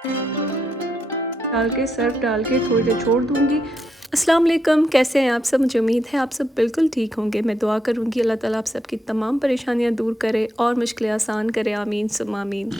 डाल के सर्फ डाल के थोड़ी देर छोड़ दूँगी। अस्सलाम वालेकुम, कैसे हैं आप सब? मुझे उम्मीद है आप सब बिल्कुल ठीक होंगे। मैं दुआ करूँगी अल्लाह ताला आप सबकी तमाम परेशानियाँ दूर करे और मुश्किलें आसान करे। आमीन सुम्मा आमीन।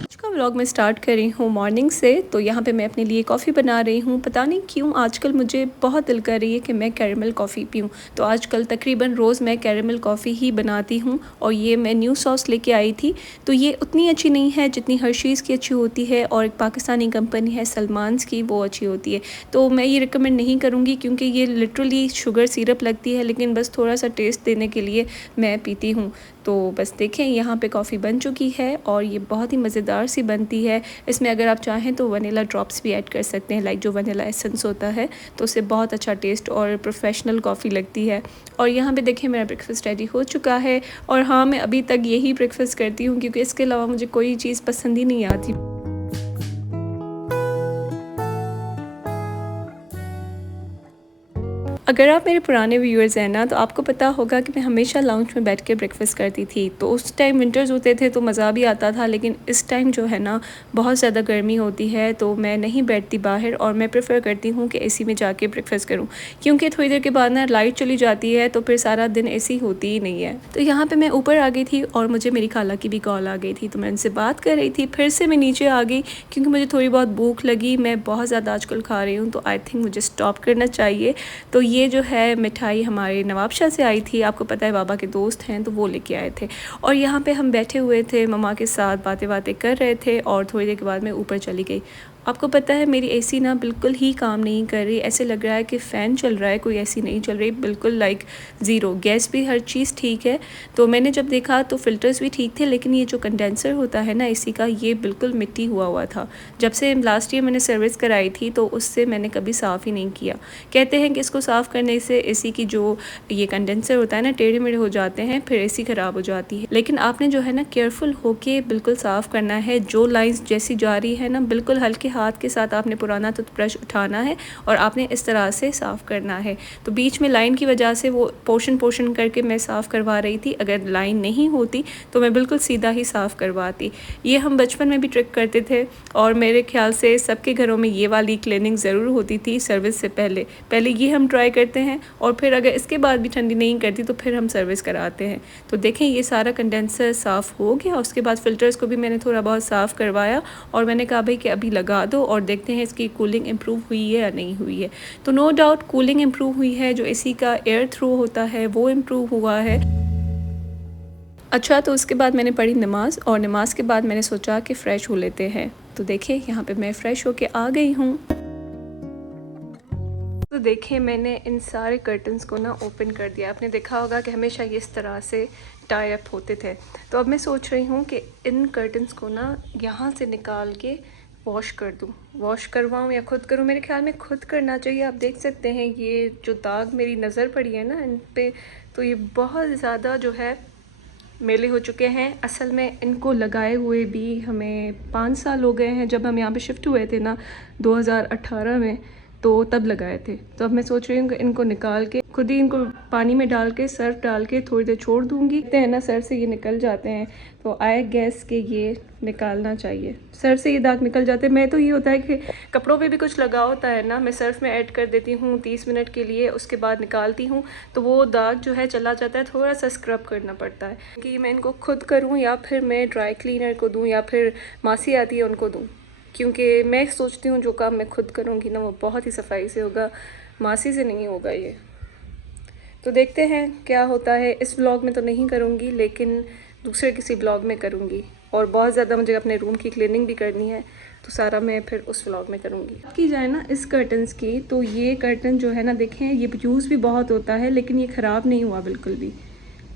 आज का व्लॉग मैं स्टार्ट कर रही हूँ मॉर्निंग से। तो यहाँ पे मैं अपने लिए कॉफ़ी बना रही हूँ। पता नहीं क्यों आजकल मुझे बहुत दिल कर रही है कि मैं कैरेमल कॉफ़ी पीऊँ। तो आजकल तकरीबन रोज़ मैं कैरेमल कॉफ़ी ही बनाती हूँ और ये मैं न्यू सॉस लेके आई थी। तो ये उतनी अच्छी नहीं है जितनी हर्शीज़ की अच्छी होती है और एक पाकिस्तानी कंपनी है सलमान्स की, वो अच्छी होती है। तो मैं ये रिकमेंड नहीं करूँगी क्योंकि ये लिटरली शुगर सिरप लगती है, लेकिन बस थोड़ा सा टेस्ट देने के लिए मैं पीती हूँ। तो बस देखें यहाँ पे कॉफ़ी बन चुकी है और ये बहुत ही मज़ेदार सी बनती है। इसमें अगर आप चाहें तो वनीला ड्रॉप्स भी ऐड कर सकते हैं, लाइक जो वनीला एसेंस होता है, तो उससे बहुत अच्छा टेस्ट और प्रोफेशनल कॉफ़ी लगती है। और यहाँ पे देखें मेरा ब्रेकफास्ट रेडी हो चुका है। और हाँ, मैं अभी तक यही ब्रेकफास्ट करती हूँ क्योंकि इसके अलावा मुझे कोई चीज़ पसंद ही नहीं आती। अगर आप मेरे पुराने व्यूअर्स हैं ना, तो आपको पता होगा कि मैं हमेशा लाउंज में बैठ के ब्रेकफास्ट करती थी। तो उस टाइम विंटर्स होते थे तो मज़ा भी आता था, लेकिन इस टाइम जो है ना बहुत ज़्यादा गर्मी होती है, तो मैं नहीं बैठती बाहर और मैं प्रेफर करती हूँ कि एसी में जाके ब्रेकफास्ट करूँ। क्योंकि थोड़ी देर के बाद ना लाइट चली जाती है तो फिर सारा दिन एसी होती ही नहीं है। तो यहाँ पर मैं ऊपर आ गई थी और मुझे मेरी खाला की भी कॉल आ गई थी, तो मैं उनसे बात कर रही थी। फिर से मैं नीचे आ गई क्योंकि मुझे थोड़ी बहुत भूख लगी। मैं बहुत ज़्यादा आजकल खा रही हूँ, तो आई थिंक मुझे स्टॉप करना चाहिए। तो ये जो है मिठाई हमारे नवाबशाह से आई थी, आपको पता है बाबा के दोस्त हैं तो वो लेके आए थे। और यहाँ पे हम बैठे हुए थे मम्मा के साथ, बातें बातें कर रहे थे और थोड़ी देर के बाद मैं ऊपर चली गई। आपको पता है मेरी एसी ना बिल्कुल ही काम नहीं कर रही, ऐसे लग रहा है कि फ़ैन चल रहा है, कोई एसी नहीं चल रही, बिल्कुल लाइक ज़ीरो। गैस भी हर चीज़ ठीक है। तो मैंने जब देखा तो फ़िल्टर्स भी ठीक थे, लेकिन ये जो कंडेंसर होता है ना एसी का, ये बिल्कुल मिट्टी हुआ हुआ था। जब से लास्ट ईयर मैंने सर्विस कराई थी तो उससे मैंने कभी साफ़ ही नहीं किया। कहते हैं कि इसको साफ़ करने से एसी की जो ये कंडेंसर होता है ना टेढ़े मेढ़े हो जाते हैं, फिर एसी ख़राब हो जाती है। लेकिन आपने जो है ना केयरफुल होके बिल्कुल साफ़ करना है। जो लाइंस जैसी जा रही है ना, बिल्कुल हल्के हाथ के साथ आपने पुराना टूथब्रश उठाना है और आपने इस तरह से साफ़ करना है। तो बीच में लाइन की वजह से वो पोर्शन करके मैं साफ़ करवा रही थी। अगर लाइन नहीं होती तो मैं बिल्कुल सीधा ही साफ़ करवाती। ये हम बचपन में भी ट्रिक करते थे और मेरे ख्याल से सबके घरों में ये वाली क्लीनिंग ज़रूर होती थी सर्विस से पहले। पहले ये हम ट्राई करते हैं और फिर अगर इसके बाद भी ठंडी नहीं करती तो फिर हम सर्विस कराते हैं। तो देखें ये सारा कंडेंसर साफ़ हो गया। उसके बाद फ़िल्टर्स को भी मैंने थोड़ा बहुत साफ़ करवाया और मैंने कहा भाई कि अभी लगा दो और देखते हैं इसकी कूलिंग इम्प्रूव हुई है या नहीं हुई है। तो नो डाउट कूलिंग इम्प्रूव हुई है, जो एसी का एयर थ्रू होता है वो इम्प्रूव हुआ है। अच्छा, तो उसके बाद मैंने पढ़ी नमाज़ और नमाज़ के बाद मैंने सोचा कि फ़्रेश हो लेते हैं। तो देखिए यहाँ पे मैं फ़्रेश होके आ गई हूँ। तो देखिए मैंने इन सारे कर्टन्स को ना ओपन कर दिया। आपने देखा होगा कि हमेशा ये इस तरह से टाई अप होते थे। तो अब मैं सोच रही हूँ कि इन कर्टन्स को ना यहाँ से निकाल के वॉश कर दूँ, वॉश करवाऊँ या ख़ुद करूँ। मेरे ख्याल में ख़ुद करना चाहिए। आप देख सकते हैं ये जो दाग मेरी नज़र पड़ी है ना इन पे, तो ये बहुत ज़्यादा जो है मेले हो चुके हैं। असल में इनको लगाए हुए भी हमें 5 साल हो गए हैं। जब हम यहाँ पे शिफ्ट हुए थे ना 2018 में, तो तब लगाए थे। तो अब मैं सोच रही हूँ कि इनको निकाल के खुद ही इनको पानी में डाल के सर्फ डाल के थोड़ी देर छोड़ दूँगी। देखते हैं ना सर से ये निकल जाते हैं, तो आई गैस के ये निकालना चाहिए। सर से ये दाग निकल जाते हैं। मैं तो ये होता है कि कपड़ों पे भी कुछ लगा होता है ना, मैं सर्फ में ऐड कर देती हूँ 30 मिनट के लिए, उसके बाद निकालती हूँ तो वो दाग जो है चला जाता है। थोड़ा सा स्क्रब करना पड़ता है कि मैं इनको खुद करूँ या फिर मैं ड्राई क्लीनर को दूँ या फिर मासी आती है उनको दूँ। क्योंकि मैं सोचती हूँ जो काम मैं खुद करूँगी ना वो बहुत ही सफाई से होगा, मासी से नहीं होगा ये। तो देखते हैं क्या होता है। इस व्लॉग में तो नहीं करूँगी, लेकिन दूसरे किसी व्लॉग में करूँगी। और बहुत ज़्यादा मुझे अपने रूम की क्लीनिंग भी करनी है, तो सारा मैं फिर उस व्लॉग में करूँगी। की जाए ना इस कर्टन्स की, तो ये कर्टन जो है ना देखें ये यूज़ भी बहुत होता है, लेकिन ये ख़राब नहीं हुआ बिल्कुल भी।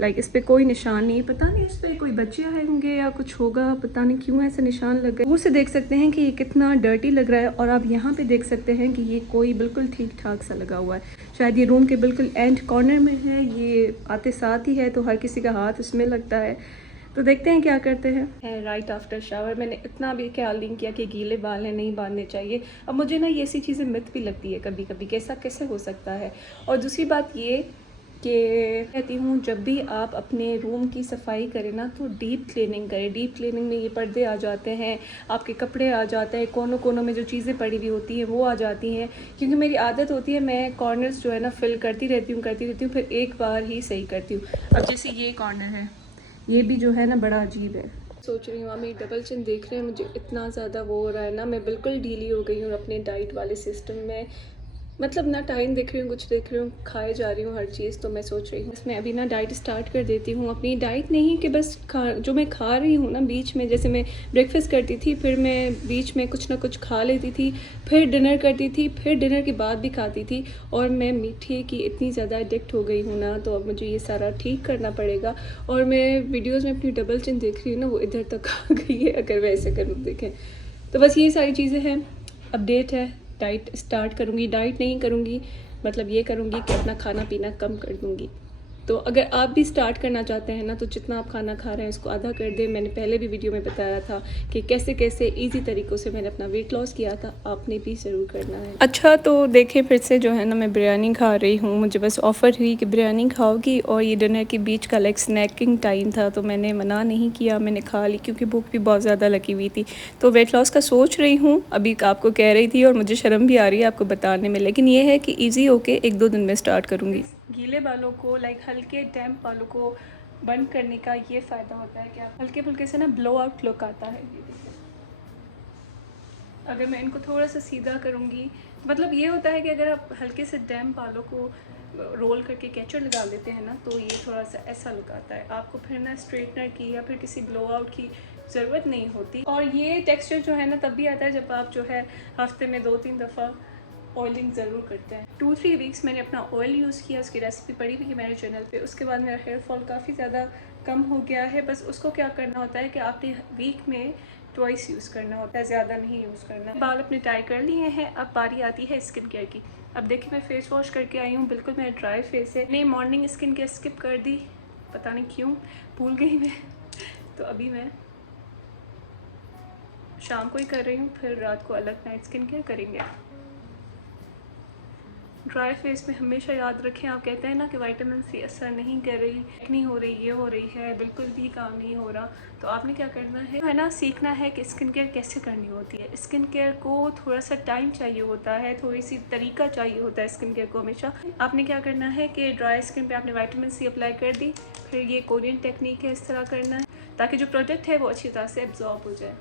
लाइक इस पे कोई निशान नहीं, पता नहीं इस पे कोई बच्चे आए होंगे या कुछ होगा, पता नहीं क्यों ऐसे निशान लग गए। दूर से देख सकते हैं कि ये कितना डर्टी लग रहा है और आप यहाँ पे देख सकते हैं कि ये कोई बिल्कुल ठीक ठाक सा लगा हुआ है। शायद ये रूम के बिल्कुल एंड कॉर्नर में है, ये आते साथ ही है, तो हर किसी का हाथ इसमें लगता है। तो देखते हैं क्या करते हैं। राइट आफ्टर शावर मैंने इतना भी ख्याल नहीं किया कि गीले बाल हैं नहीं बांधने चाहिए। अब मुझे ना ये ऐसी चीज़ें मिथ भी लगती है कभी कभी, कैसा कैसे हो सकता है। और दूसरी बात ये कि कहती हूँ जब भी आप अपने रूम की सफाई करें ना तो डीप क्लीनिंग करें। डीप क्लीनिंग में ये पर्दे आ जाते हैं, आपके कपड़े आ जाते हैं, कोनों कोनों में जो चीज़ें पड़ी हुई होती हैं वो आ जाती हैं। क्योंकि मेरी आदत होती है मैं कॉर्नर्स जो है ना फिल करती रहती हूँ, फिर एक बार ही सही करती हूँ। अब जैसे ये कॉर्नर है, ये भी जो है ना बड़ा अजीब है। सोच रही हूँ आप मेरी डबल चिन देख रहे हैं, मुझे इतना ज़्यादा वो हो रहा है ना, मैं बिल्कुल ढीली हो गई हूँ अपने डाइट वाले सिस्टम में। मतलब ना टाइम देख रही हूँ, कुछ देख रही हूँ, खाए जा रही हूँ हर चीज़। तो मैं सोच रही हूँ इसमें अभी ना डाइट स्टार्ट कर देती हूँ। अपनी डाइट नहीं कि बस जो मैं खा रही हूँ ना बीच में, जैसे मैं ब्रेकफास्ट करती थी, फिर मैं बीच में कुछ ना कुछ खा लेती थी, फिर डिनर करती थी, फिर डिनर के बाद भी खाती थी। और मैं मीठे की इतनी ज़्यादा एडिक्ट हो गई हूँ ना, तो अब मुझे ये सारा ठीक करना पड़ेगा। और मैं वीडियोज़ में अपनी डबल चिन देख रही हूँ ना, वो इधर तक आ गई है अगर मैं ऐसे करूँ देखें। तो बस ये सारी चीज़ें हैं, अपडेट है। डाइट स्टार्ट करूँगी, डाइट नहीं करूँगी, मतलब ये करूँगी कि अपना खाना पीना कम कर दूँगी। तो अगर आप भी स्टार्ट करना चाहते हैं ना, तो जितना आप खाना खा रहे हैं उसको आधा कर दें। मैंने पहले भी वीडियो में बताया था कि कैसे कैसे इजी तरीक़ों से मैंने अपना वेट लॉस किया था, आपने भी ज़रूर करना है। अच्छा तो देखिए फिर से जो है ना मैं बिरयानी खा रही हूँ। मुझे बस ऑफ़र हुई कि बिरयानी खाओगी, और ये डिनर के बीच का लाइक स्नैकिंग टाइम था, तो मैंने मना नहीं किया, मैंने खा ली क्योंकि भूख भी बहुत ज़्यादा लगी हुई थी। तो वेट लॉस का सोच रही हूँ, अभी आपको कह रही थी और मुझे शर्म भी आ रही है आपको बताने में, लेकिन ये है कि ईजी होके 1-2 दिन में स्टार्ट करूँगी। गीले बालों को लाइक हल्के डैम्प बालों को बंद करने का ये फ़ायदा होता है कि आप हल्के फुल्के से ना ब्लो आउट लुक आता है। ये देखिए, अगर मैं इनको थोड़ा सा सीधा करूँगी, मतलब ये होता है कि अगर आप हल्के से डैम्प बालों को रोल करके कैचर लगा देते हैं ना, तो ये थोड़ा सा ऐसा लुक आता है। आपको फिर ना स्ट्रेटनर की या फिर किसी ब्लो आउट की ज़रूरत नहीं होती। और ये टेक्सचर जो है ना तब भी आता है जब आप जो है हफ्ते में 2-3 दफ़ा ऑयलिंग ज़रूर करते हैं। 2-3 वीक्स मैंने अपना ऑयल यूज़ किया, उसकी रेसिपी पड़ी हुई है मेरे चैनल पे। उसके बाद मेरा हेयर फॉल काफ़ी ज़्यादा कम हो गया है। बस उसको क्या करना होता है कि आपने वीक में ट्वाइस यूज़ करना होता है, ज़्यादा नहीं यूज़ करना। बाल अपने टाई कर लिए हैं, अब बारी आती है स्किन केयर की। अब देखिए मैं फेस वॉश करके आई हूँ, बिल्कुल मेरा ड्राई फेस है। मैंने मॉर्निंग स्किन केयर स्किप कर दी, पता नहीं क्यों, भूल गई मैं। तो अभी मैं शाम को ही कर रही हूँ, फिर रात को अलग नाइट स्किन केयर करेंगे। ड्राई फेस में हमेशा याद रखें, आप कहते हैं ना कि विटामिन सी असर नहीं कर रही, एक्नी हो रही, ये हो रही है, बिल्कुल भी काम नहीं हो रहा। तो आपने क्या करना है ना, सीखना है कि स्किन केयर कैसे करनी होती है। स्किन केयर को थोड़ा सा टाइम चाहिए होता है, थोड़ी सी तरीका चाहिए होता है स्किन केयर को हमेशा। आपने क्या करना है कि ड्राई स्किन पे आपने विटामिन सी अप्लाई कर दी, फिर ये कोरियन टेक्निक है, इस तरह करना है ताकि जो प्रोडक्ट है वो अच्छी तरह से एब्जॉर्ब हो जाए।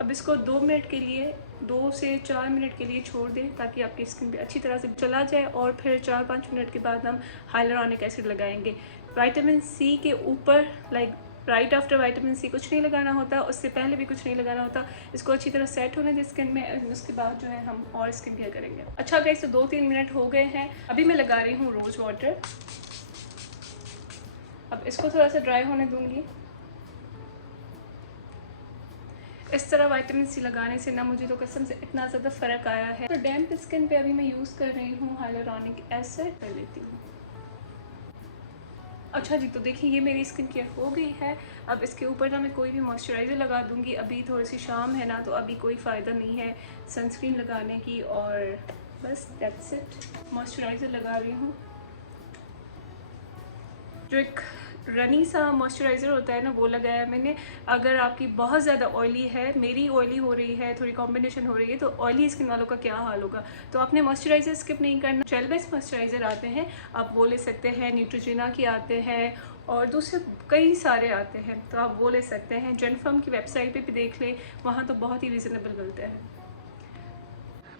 अब इसको 2 मिनट के लिए, 2 से 4 मिनट के लिए छोड़ दें ताकि आपकी स्किन पे अच्छी तरह से चला जाए। और फिर 4-5 मिनट के बाद हम हाइलुरोनिक एसिड लगाएंगे। विटामिन सी के ऊपर like right after vitamin C कुछ नहीं लगाना होता, उससे पहले भी कुछ नहीं लगाना होता। इसको अच्छी तरह सेट होने दें स्किन में, उसके बाद जो है हम और स्किन केयर करेंगे। अच्छा गाइस, तो 2-3 मिनट हो गए हैं, अभी मैं लगा रही हूँ रोज़ वाटर। अब इसको थोड़ा सा ड्राई होने दूँगी। इस तरह विटामिन सी लगाने से ना मुझे तो कसम से इतना ज़्यादा फ़र्क आया है। तो डैम्प स्किन पे अभी मैं यूज़ कर रही हूँ हाइलुरोनिक एसिड कर लेती हूँ। अच्छा जी, तो देखिए ये मेरी स्किन केयर हो गई है। अब इसके ऊपर ना मैं कोई भी मॉइस्चराइज़र लगा दूँगी। अभी थोड़ी सी शाम है ना, तो अभी कोई फ़ायदा नहीं है सनस्क्रीन लगाने की, और बस दैट्स इट। मॉइस्चराइज़र लगा रही हूँ, जो एक रनी सा मॉइस्चराइज़र होता है ना, वो लगाया है मैंने। अगर आपकी बहुत ज़्यादा ऑयली है, मेरी ऑयली हो रही है, थोड़ी कॉम्बिनेशन हो रही है, तो ऑयली स्किन वालों का क्या हाल होगा। तो आपने मॉइस्चराइज़र स्किप नहीं करना। जेल बेस्ड मॉइस्चराइज़र आते हैं, आप वो ले सकते हैं, न्यूट्रोजिना के आते हैं और दूसरे कई सारे आते हैं, तो आप वो ले सकते हैं। जेनफर्म की वेबसाइट पर भी देख लें, वहाँ तो बहुत ही रीज़नेबल मिलते हैं।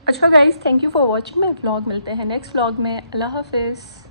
अच्छा guys, thank you for watching my vlog. मिलते हैं नेक्स्ट व्लॉग में। अल्लाह हाफिज़।